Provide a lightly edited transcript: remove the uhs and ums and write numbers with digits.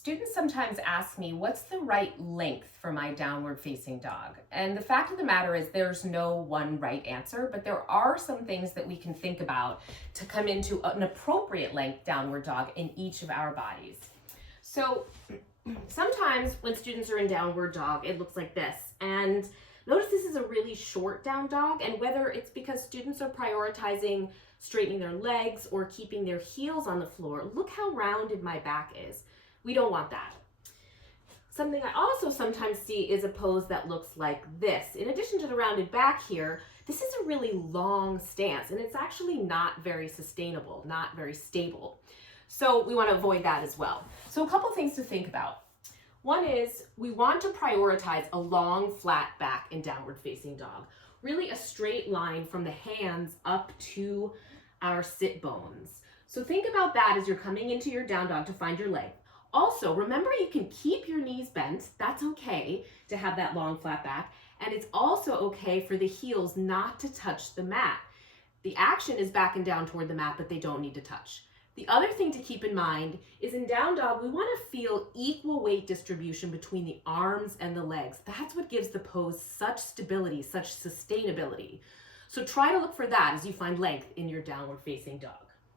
Students sometimes ask me, what's the right length for my downward facing dog? And the fact of the matter is there's no one right answer, but there are some things that we can think about to come into an appropriate length downward dog in each of our bodies. So sometimes when students are in downward dog, it looks like this. And notice this is a really short down dog, and whether it's because students are prioritizing straightening their legs or keeping their heels on the floor, look how rounded my back is. We don't want that. Something I also sometimes see is a pose that looks like this. In addition to the rounded back here, this is a really long stance, and it's actually not very sustainable, not very stable. So we want to avoid that as well. So a couple things to think about. One is we want to prioritize a long, flat back in downward facing dog. Really a straight line from the hands up to our sit bones. So think about that as you're coming into your down dog to find your leg. Also, remember you can keep your knees bent. That's okay to have that long, flat back. And it's also okay for the heels not to touch the mat. The action is back and down toward the mat, but they don't need to touch. The other thing to keep in mind is in down dog, we want to feel equal weight distribution between the arms and the legs. That's what gives the pose such stability, such sustainability. So try to look for that as you find length in your downward facing dog.